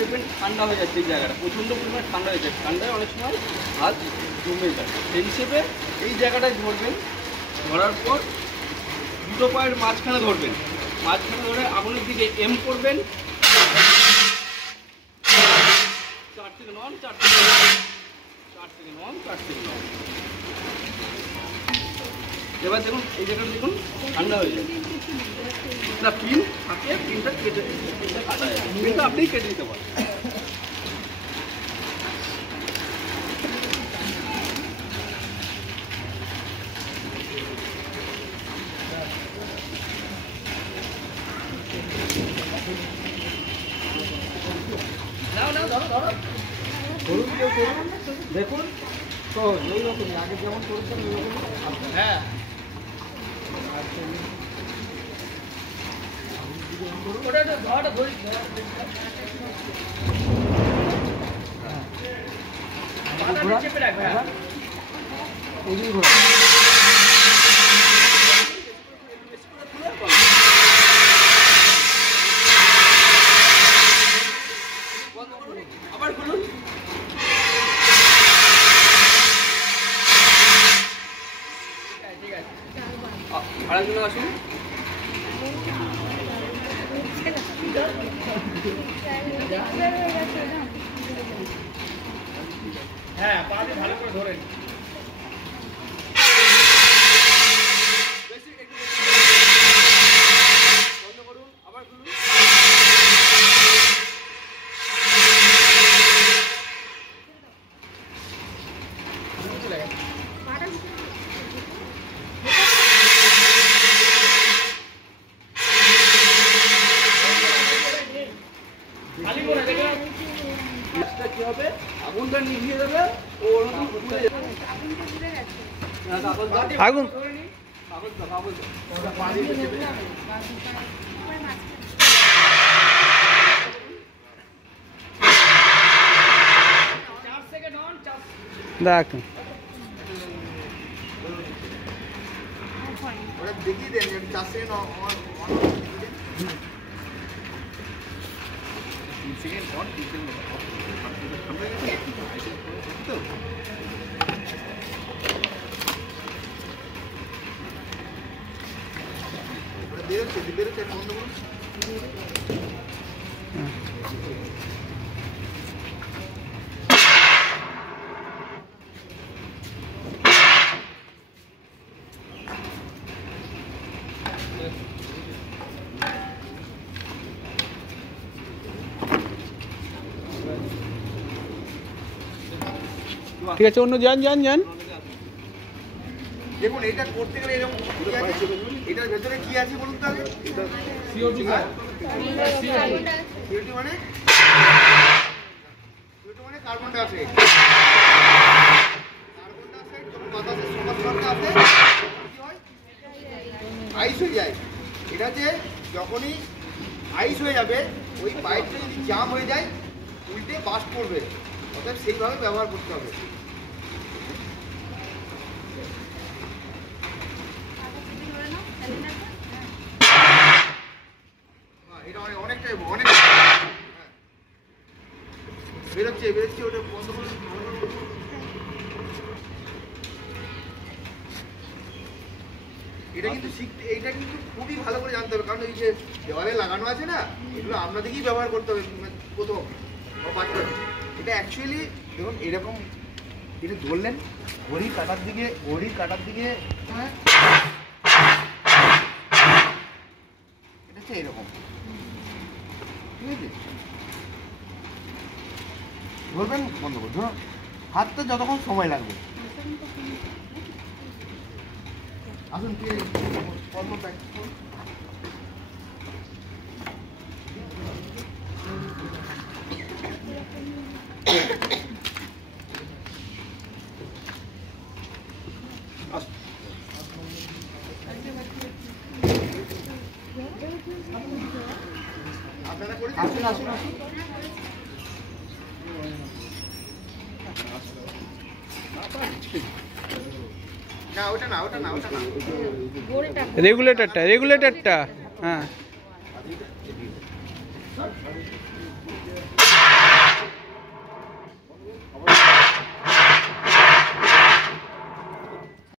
দেখবেন ঠান্ডা হয়ে যাচ্ছে, এই জায়গাটা প্রচণ্ড পরিমাণে ঠান্ডা হয়ে যাচ্ছে, ঠান্ডায় অনেক সময় হাত জমে যায়। সেই হিসেবে এই জায়গাটায় ধরবেন, ধরার পর দুটো পায়ের মাঝখানে ধরবেন, মাঝখানে ধরে আগুনের দিকে এম করবেন, 4 থেকে 9, 4 থেকে 9, 4 থেকে 9, 4 থেকে 9। এবার দেখুন এই জায়গাটা দেখুন ঠান্ডা হয়ে যায়। একটা পিন থাকে, পিনটা কেটে কাটা যায়, পিনটা আপনি কেটে দিতে পারেন। দেখুন তো এইরকমই আগে যেমন করেছেন ওইরকমই। হ্যাঁ আবার খুলুন। আরেকজন আসুন। হ্যাঁ পা দিয়ে ভালো করে ধরেন। বন্ধ করুন, আবার খুলুন। কি হবে, আগুনটা নিভিয়ে দেবে, ও আগুন দেখ দেখিয়ে দেন 4 সেকেন্ড বেরোচ্ছে বন্ধ করুন। ঠিক আছে, অন্য যান যান যান। দেখুন এটা করতে গেলে এরকম এটার ভেতরে কি আছে বলুন তো আগে। CO2 মানে CO2 মানে কার্বন ডাইঅক্সাইড। কার্বন ডাইঅক্সাইড যখন বাতাসের সংস্পর্শে আসে কি হয়, আইস হয়ে যায়। এটা যে যখনই আইস হয়ে যাবে ওই পাইপটা যদি জাম হয়ে যায় উল্টে বাস্ট করবে, অর্থাৎ সেইভাবে ব্যবহার করতে হবে। এটা অনেকটাই অনেক বেরোচ্ছে ওটা বন্ধ করুন। এটা কিন্তু শিখতে, এটা কিন্তু খুবই ভালো করে জানতে হবে, কারণ এই যে দেওয়ালে লাগানো আছে না, এগুলো আপনাদেরকেই ব্যবহার করতে হবে প্রথম বাচ্চা। এটা অ্যাকচুয়ালি দেখুন এরকম এটা ধরলেন, ঘড়ির কাটার দিকে এটা হচ্ছে এরকম, ঠিক আছে? ধরবেন, বন্ধ করুন, ধরুন হাতটা যতক্ষণ সময় লাগবে। আসুন কর্ম প্র্যাকটিস করুন। আপনারা করে আসুন আসুন আসুন। না ওটা না রেগুলেটরটা হ্যাঁ।